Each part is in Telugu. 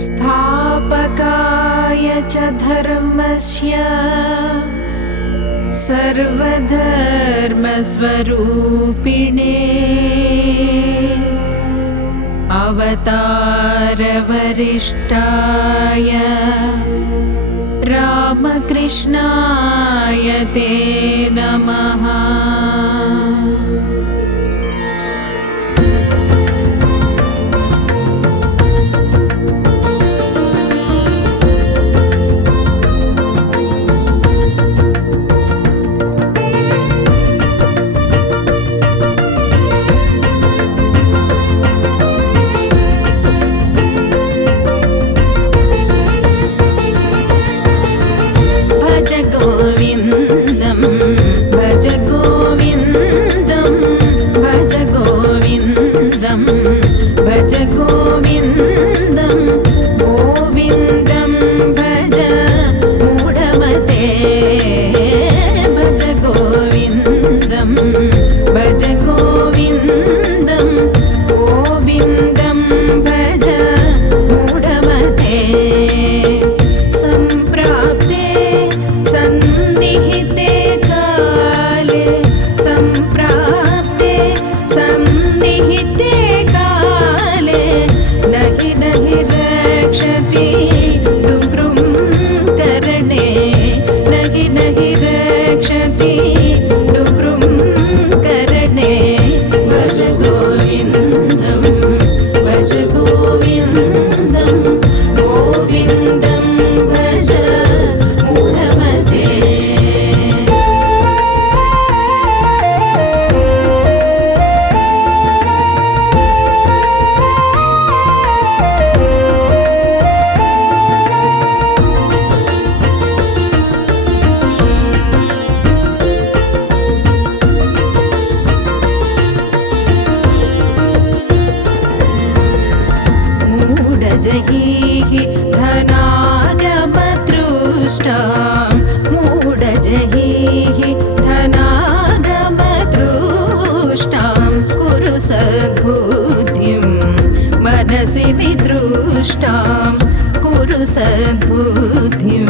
स्थापकाय च धर्मस्य सर्वधर्मस्वरूपिणे अवतारवरिष्ठाय रामकृष्णाय ते नमः। भज गोविन्दं भज गोविन्दं भज गोविन्दं भज गोविन्दं गोविन्दं भज मूढमते भज गोविन्दं भज गोविन्दं गोविन्दं भज मूढमते। सम्प्राप्ते सन्निहिते काले सम्प्राप्ते सन्निहिते काले नहि नहि रक्षति डुक्रुं करणे नहि नहि रक्षति डुक्रुं करणे। भज गोविन्दं भज गोविन्दं गोविन्दं भज मूढमते। मूढजहिः धनागमदृष्टां मूढजहिः धनागमदृष्टां कुरु सद्बुद्धिं मनसि विदृष्टां कुरु सद्बुद्धिं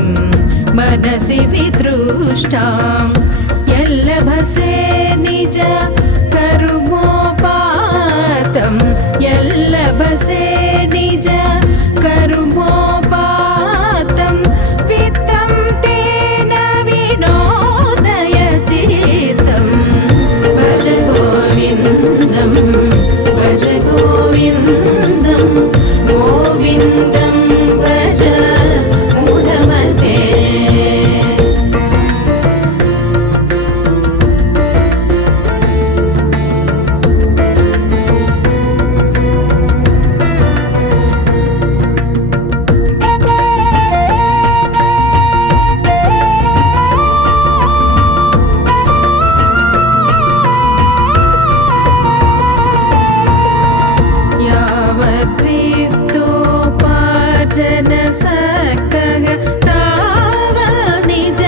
मनसि विदृष्टां। यल्लभसे निज कर्मोपातं यल्लभसे निज कर्मोपातं वित्तं तेन विनोदयचित्तं। भज गोविन्दं भज गोविन्दं गोविन्दं भज मूढमते। यावद्वित्तोपार्जनसक्तः तावत् निज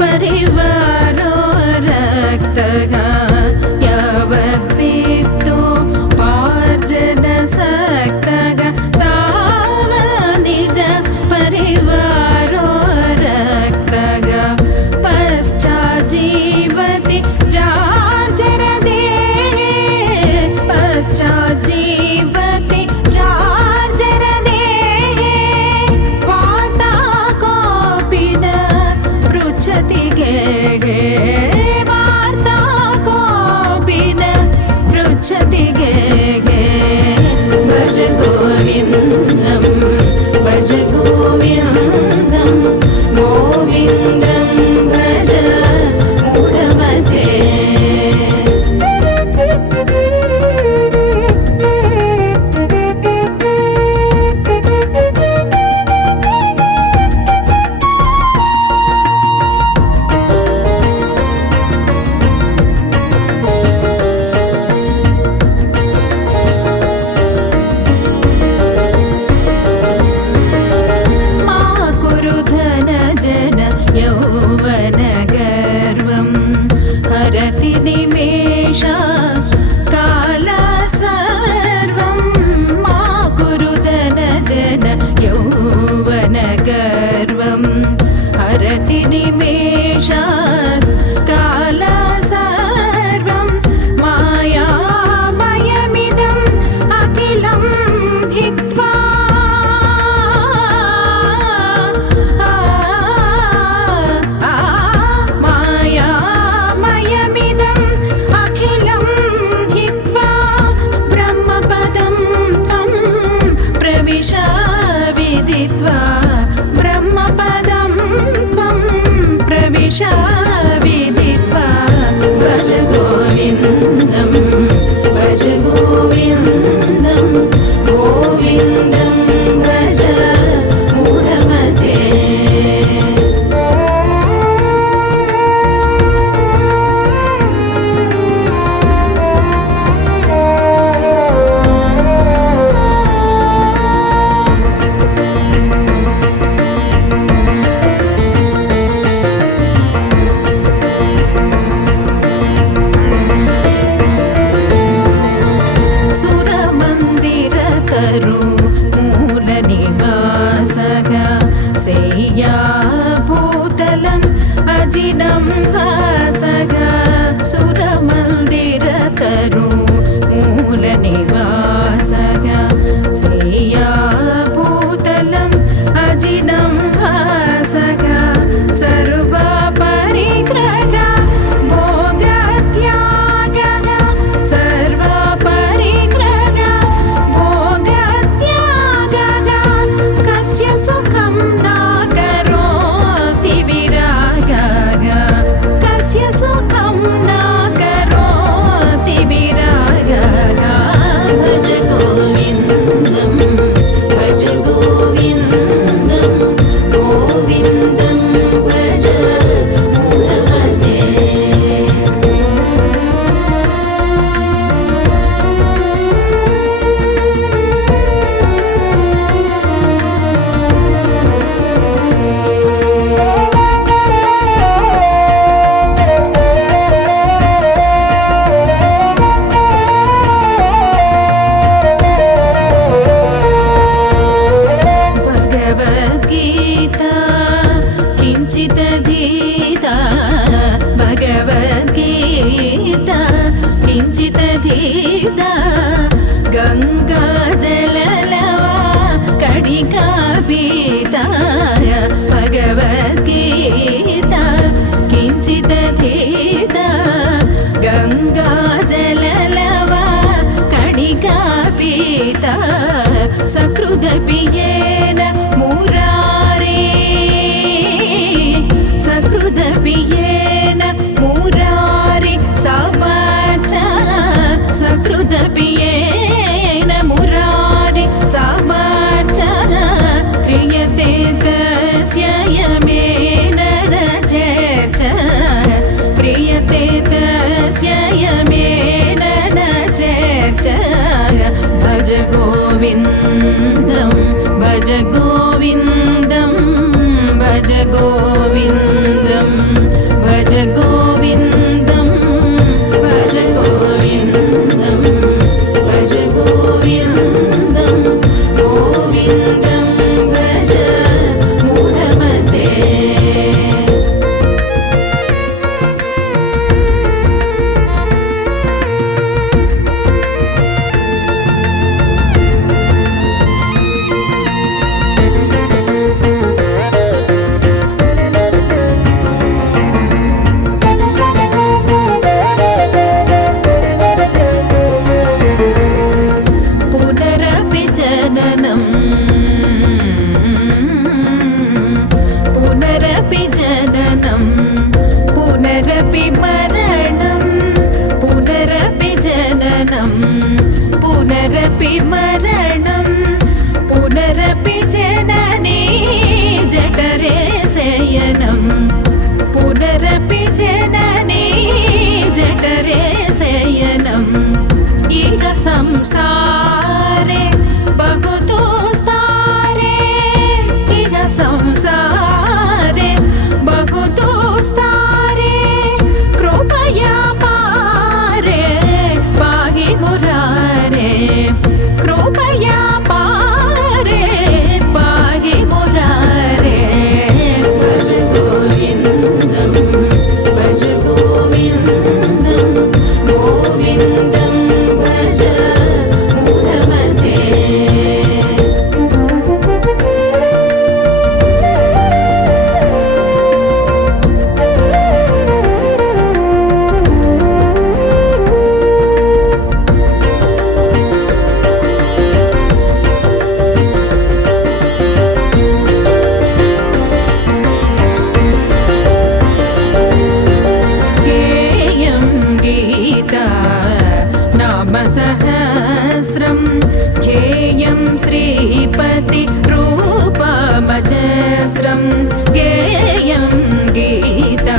परिवारो रक्तः यावद्वित्तोपार्जनसक्तः तावत् निज परिवारो रक्तः। पश्चाज्जीवति जार्जरदेहे पश्चाज्जीवति जार्जरदेहे वार्ता कोऽपि न पृच्छति गेहे वार्ता कोऽपि न पृच्छति गेहे। भज गोविन्दं भज गोविन्दं गोविन्दं भज मूढमते। गीता गंगा जललवा कणिका पीता भगवद्गीता किञ्चिदधीता गंगा जललवा कणिका पीता सकृदपियेन मुरारी सकृदपियेन मुरारी समर्च सकृदपियेन मुरारी समर्च क्रियते तस्य यमेन न चर्च क्रियते तस्य यमेन न चर्च भज गोविन्दं भज गोविन्दं भज गोविन्दं भज गोविन्दं भज गोविन्दं भज गोविन्दं गोविन्दं भज मूढमते पुनरपि जननं पुनरपि जननं पुनरपि मरणं पुनरपि जननं पुनरपि मरणं पुनरपि जननी जठरे शयनं पुनरपि जननी जठरे शयनम् इह संसारे बहुदुस्तारे इह संसारे बहुदुस्तारे कृपया पारे पाहि मुरारे कृपया पारे पाहि मुरारे भज गोविन्दं भज गोविन्दं गोविन्दं भज मूढमते गेयं गीता नाम सहस्रं ध्येयं श्रीपति रूपमजस्रं गेयं गीता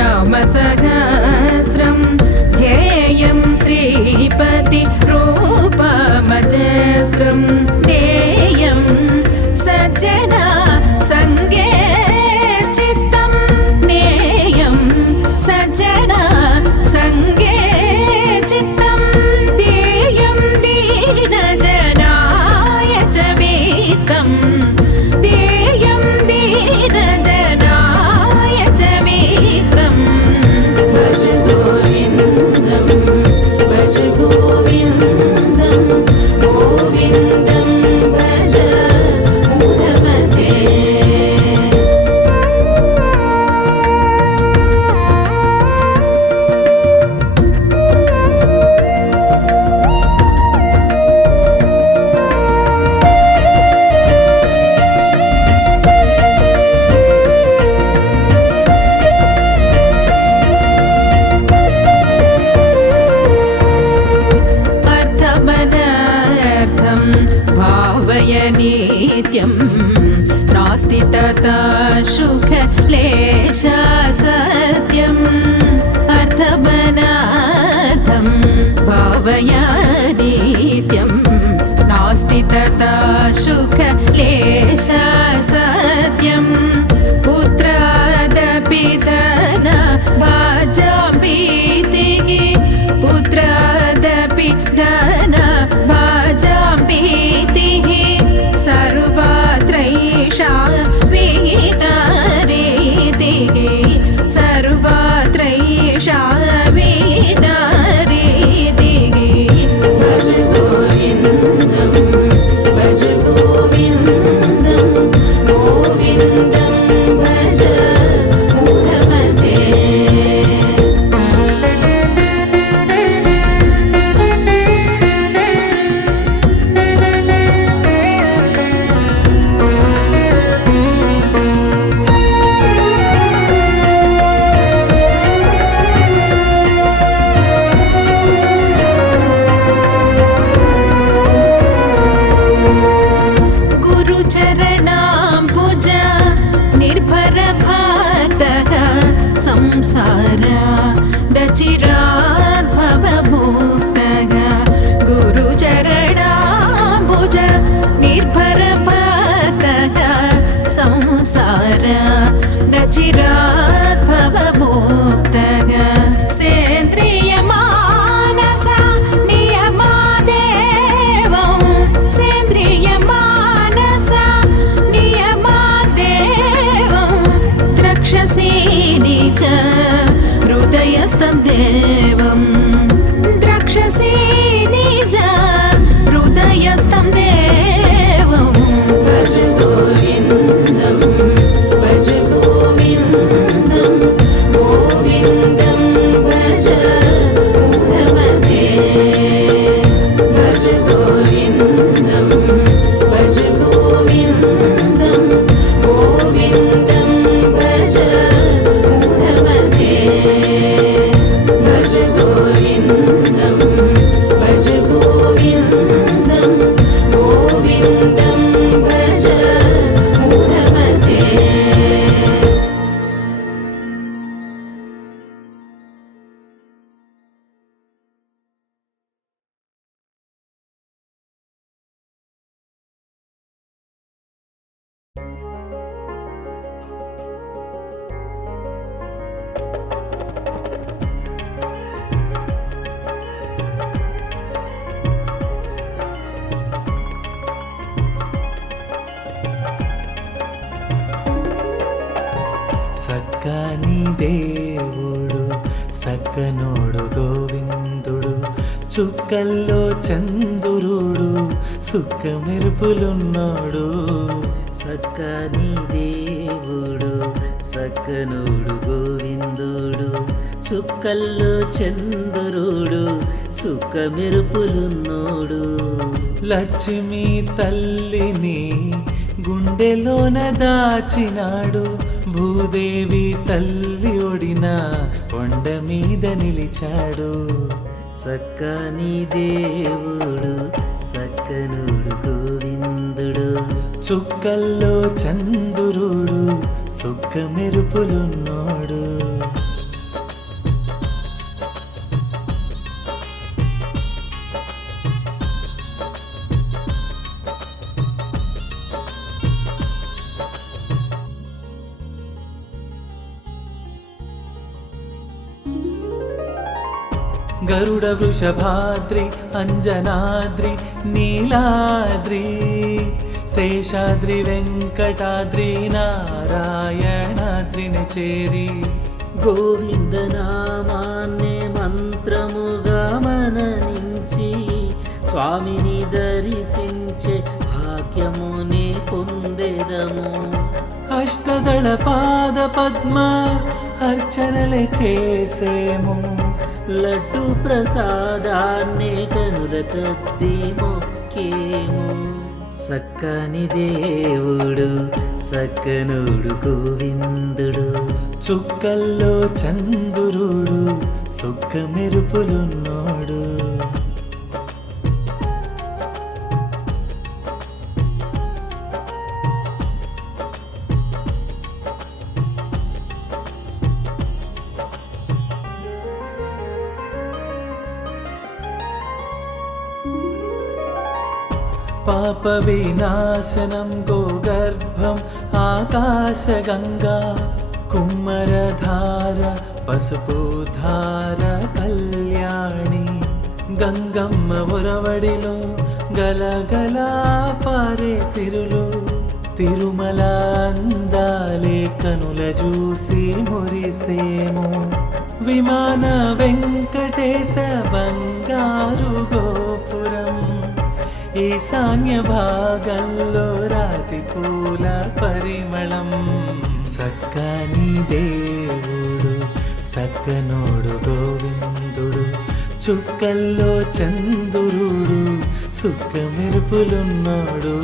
नाम सहस्रं ध्येयं श्रीपति रूपमजस्रं नेयं सज्जना संगे चित्तं नेयं सज्जना संगे चित्तं देयं दीनजनाय च वीतं देयं दीनजनाय च वीतं भज गोविन्दं भज गोविन्दं गोविन्दं भज मूढमते अर्थमनर्थं भावय नित्यं नास्ति तथा सुखलेशा सत्यम् अर्थमनर्थं भावय नित्यं नास्ति तथा सुखलेशा सत्यम् पुत्रादपि धन भाजापीतिः पुत्रादपि धन भाजापीतिः सर्वत्रैषा विहिता रीतिः सर्वत्रैषा विहिता रीतिः अचिरात् भवमुक्तः सेन्द्रियमानसा नियमादेवं सेन्द्रियमानसा नियमादेवं द्रक्षसि निज हृदयस्थं देवं द्रक्षसि निज हृदयस्थं देवं भज गोविन्दं भज गोविन्दं गोविन्दं भज भगवते भज गोविन्दं भज गोविन्दं गोविन्दं भज भगवते भज गोविन्दं भज गोविन्दं गोविन्दं भज भगवते। సక్కని దేవుడు సక్కనోడు గోవిందుడు చుక్కల్లో చంద్రుడు సుక్క మెరుపులున్నాడు. సక్కని దేవుడు సక్కనోడు గోవిందుడు చుక్కల్లో చంద్రుడు సుక్క మెరుపులున్నోడు. లక్ష్మి తల్లిని గుండెలోన దాచినాడు. భూదేవి తల్లి ఒడిన కొండ మీద నిలిచాడు. సక్కని దేవుడు సక్కనోడు గోవిందుడు చుక్కల్లో చంద్రుడు సుక్క మెరుపులున్నాడు. గరుడ వృషభాద్రి అంజనాద్రి నీలాద్రి శేషాద్రి వెంకటాద్రి నారాయణాద్రిని చేరి గోవింద నామాన్నే మంత్రముగా మననించి స్వామిని దర్శించే భాగ్యముని పొందెదము. అష్టదళ పాద పద్మ అర్చనలే చేసేము. లడ్డు ప్రసాదాన్ని కనుల కద్ది మొక్కేము. సక్కని దేవుడు సక్కనోడు గోవిందుడు చుక్కల్లో చంద్రుడు సుక్క మెరుపులున్నాడు. పాప వినాశనం గోగర్భం ఆకాశగంగా కుమ్మరధార పసుపుధార కళ్యాణి గంగమ్మ ఉరవడిలో గలగలా పారే సిరులు తిరుమల అందాలే కనుల చూసి మురిసేము. విమాన వెంకటేశ బంగారు గోపురం ఈశాన్య భాగంలో రాతి పూల పరిమళం. సక్కని దేవుడు సక్కనోడు గోవిందుడు చుక్కల్లో చంద్రుడు సుక్క మెరుపులున్నాడు.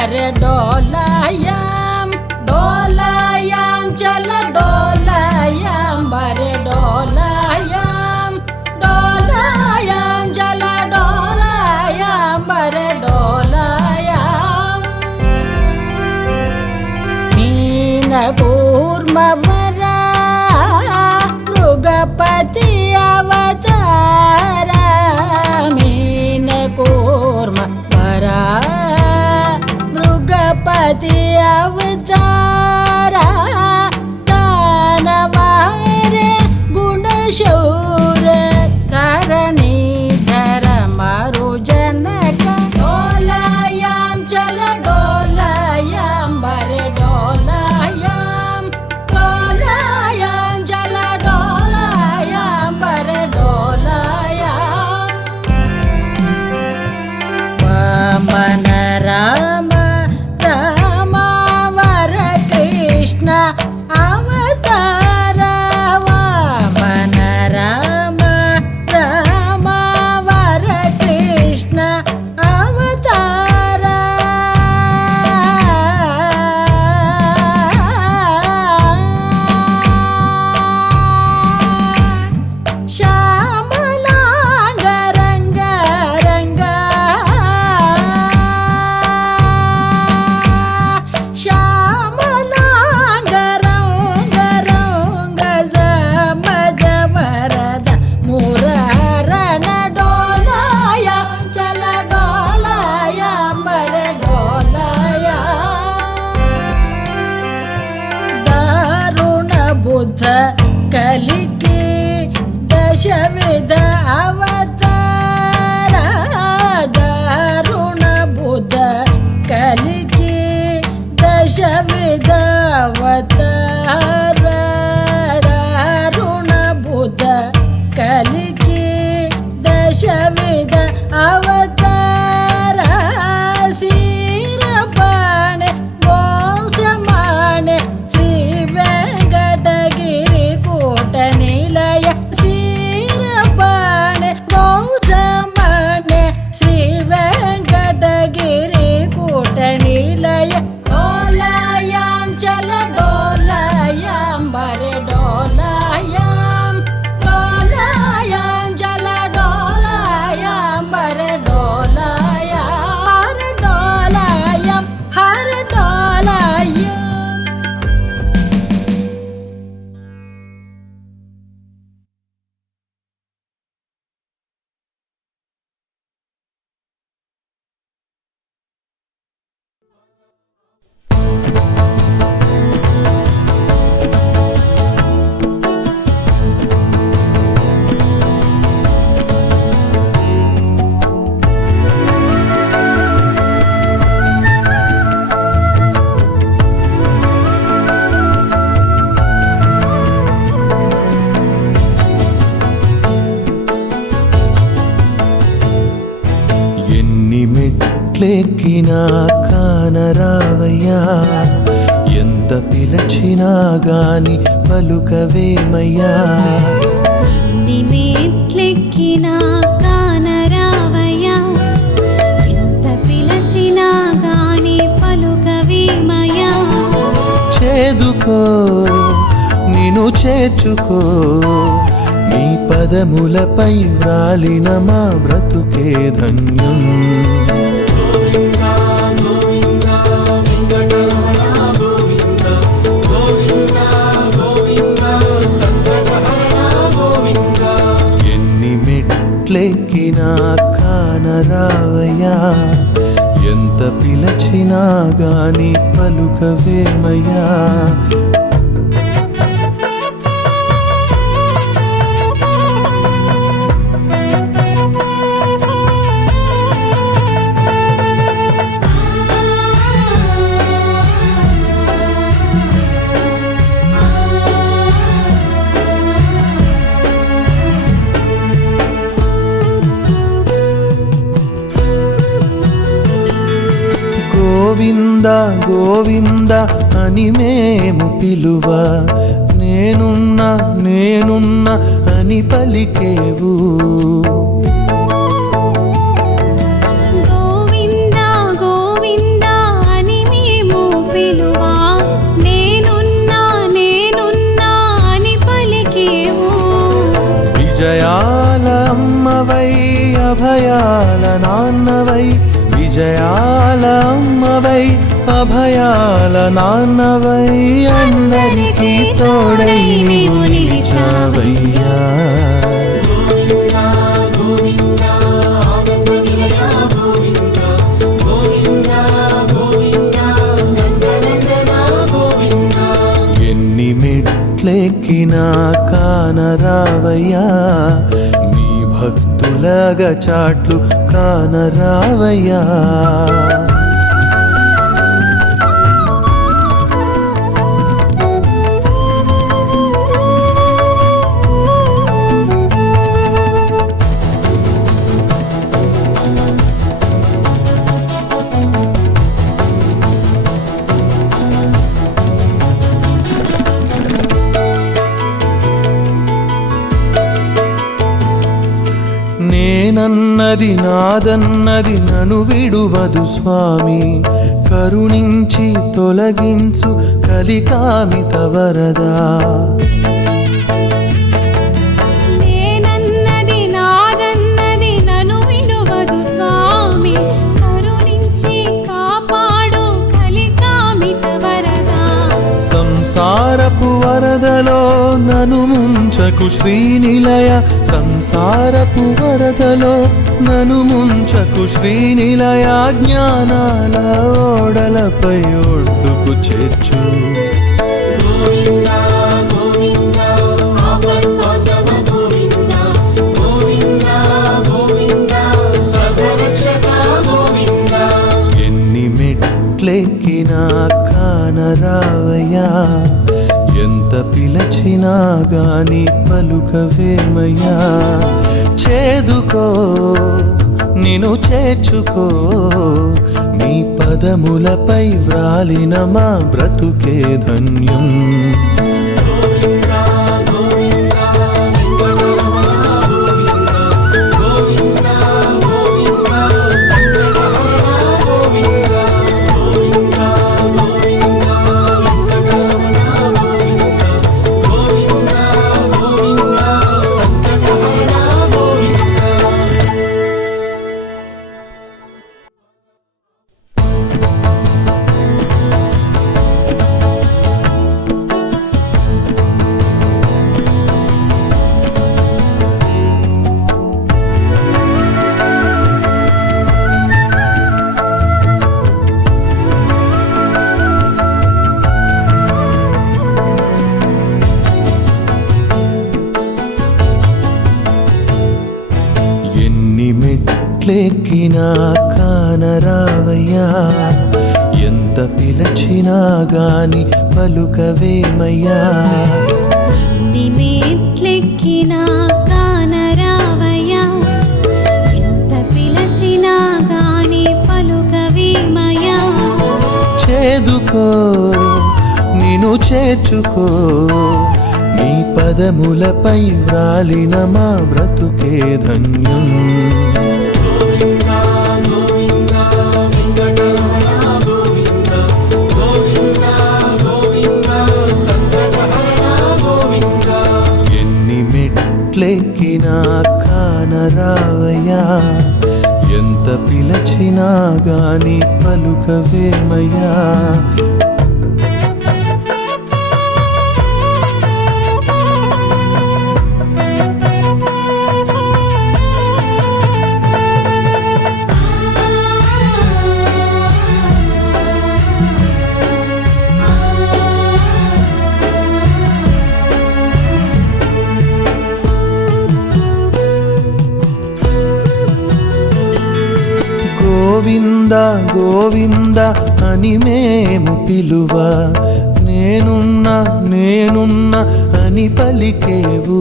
बरे डोलायाम डोलायाम चल डोलायाम बरे डोलायाम डोलायाम चल डोलायाम बरे डोलायाम मीन कूर्मवरा मृगपति अवतारा मीन कूर्मवरा मृगपति अवतारा दानवारे गुणशौर धरणीधर मरुजनक डोलायाम चल डोलायाम बरे डोलायाम डोलायाम चल डोलायाम बरे डोलायाम वामन राम राम वर कृष्ण अवतार वामन राम राम वर कृष्ण अवतार श्यामलांग रंग रंग श्यामलांग रंग रंग समज वरद मुरारण डोलाया चल डोलाया बरे डोलाया दारुण बुद्ध कलिकी दशविध अवतार दारुण बुद्ध कलिकी दशविध अवतार दारुण बुद्ध कलिकी दशविध अवतार सीरपाण गोसमाण श्री वेंकटगिरि कूट निलय सीरपाण गोसमाण श्री वेंकटगिरि कूट निलय डोलायाम चल डोलायाम बरे डोलायाम डोलायाम चल डोलायाम बरे डोलायाम हर डोलायाम ఎన్ని మెట్లెక్కినా కానరావయ్యా ఎంత పిలచినా గాని పలుకవేమయ్యా ఎన్ని మెట్లెక్కినా కానరావయ్యా ఎంత పిలచినా గాని పలుకవేమయ్యా చేదుకో నిన్ను చేర్చుకో నీ పదములపై వ్రాలిన మా బ్రతుకే ధన్యం ఎన్ని మెట్లెక్కినా కానరావయ్యా ఎంత పిలచినా గాని పలుకవేమయ్యా గోవింద గోవింద అని మేము పిలువ నేనున్నా అని పలికేవు గోవిందా గోవిందా విజయాల అమ్మవై అభయాల నాన్నవై అందరికీ తోడై నీవు నిలిచావయ్యా. ఎన్ని మెట్లెక్కినా కానరావయ్యా, నీ భక్తులగా చాట్లు కానరావయ్యా. నేనన్నది నాదన్నది నన్ను విడువదు స్వామి, కరుణించి తొలగించు కలికామిత వరదా. నేనన్నది నాదన్నది నన్ను విడువదు స్వామి, కరుణించి కాపాడు కలికామిత వరదా. సంసారపు వరదలో నను ముంచకు శ్రీనిలయ, సంసారపు వరదలో నను ముంచకు శ్రీనిలయ. జ్ఞానాల ఓడలపై ఒడ్డుకు చేర్చు. ఎన్ని మెట్లెక్కినా కానరావయ్యా, ఎంత పిలచినా గాని పలుకవేమయ్యా. చేదుకో నిన్ను చేర్చుకో, నీ పదములపై వ్రాలిన మా బ్రతుకే ధన్యం. మెట్లెక్కినా కానరావయ్యా, ఎంత పిలచినా గాని పలుకవేమయ్యా. ఎన్ని మెట్లెక్కినా కానరావయ్యా, ఎంత పిలచినా గాని పలుకవేమయ్యా. చేదుకో నిన్ను చేర్చుకో, నీ పదములపై వ్రాలిన మా బ్రతుకే ధన్యం. ఎన్ని మెట్లెక్కినా కానరావయ్యా, ఎంత పిలచినా గాని పలుకవేమయ్యా. గోవింద గోవింద అని మేము పిలువ, నేనున్నా నేనున్నా అని పలికేవు.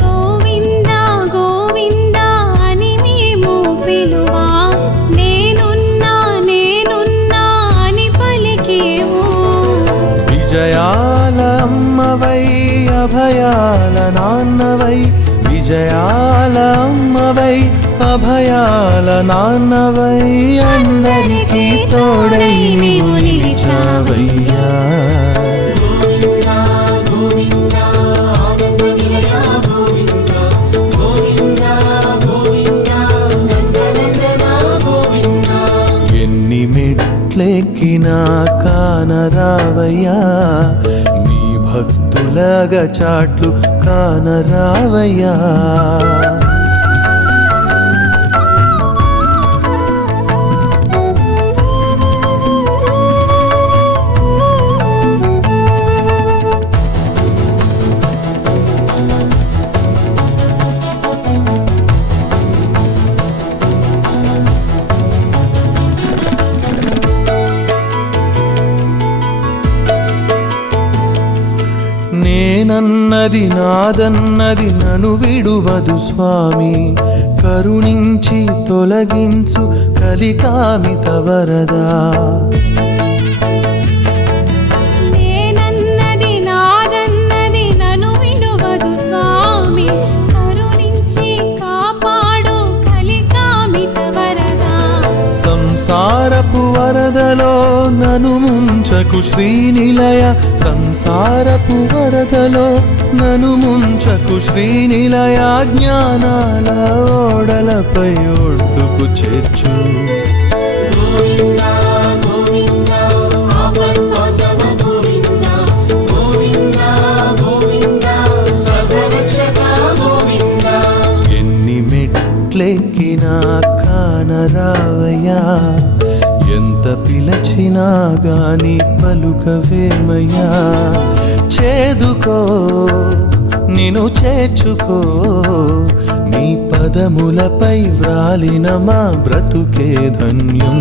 గోవింద గోవింద అని మేము పిలువ, నేనున్నా నేనున్నా అని పలికేవు. విజయాల అమ్మవై అభయాల నాన్నవై, విజయాల అమ్మవై అభయాల నాన్నవై అందరికీ తోడై నీవు నిలిచావయ్యా. మెట్లెక్కినా కానరావయ్యా నీ భక్తులగా చాట్లు కానరావయ్యా నేనన్నది నాదన్నది నను విడువదు స్వామి కరుణించి తొలగించు కలికామిత వరదా నేనన్నది నాదన్నది నన్ను విడువదు స్వామి కరుణించి కాపాడు కలికామిత వరదా సంసారపు వరదలో నను ముంచకు శ్రీనిలయ సంసారపు వరదలో నను ముంచకు శ్రీనిలయ జ్ఞానాల ఓడలపై ఒడ్డుకు చేర్చు ఎన్ని మెట్లెక్కినా కానరావయ్యా ఎంత పిలచినా గాని పలుకవేమయ్యా చేదుకో నిన్ను చేర్చుకో నీ పదములపై వ్రాలిన మా బ్రతుకే ధన్యం